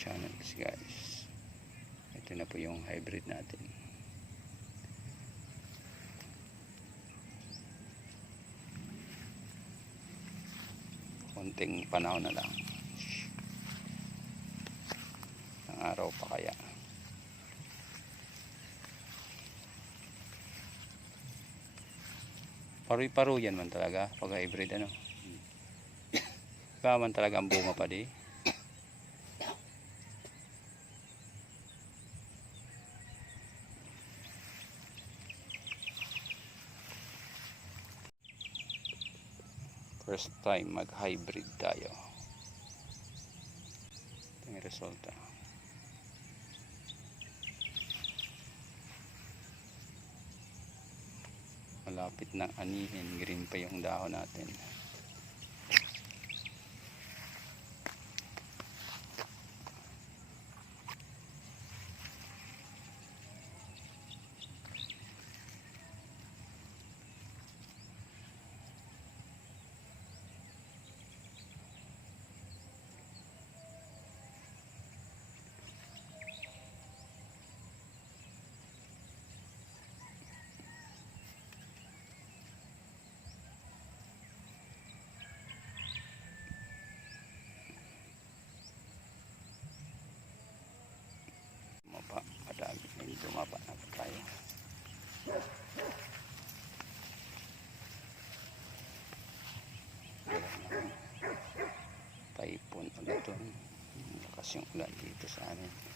channels guys. Ito na po yung hybrid natin. Konting panahon na lang, ang araw pa kaya. Paruy-paruyan man talaga pag hybrid ano. Gaman talaga ang bunga pa di. First time mag hybrid tayo. Ito yung resulta. Malapit na anihin, green pa yung dahon natin. Tumapa na tayo. Typhoon ulit ito. Lakas yung ulan dito sa amin.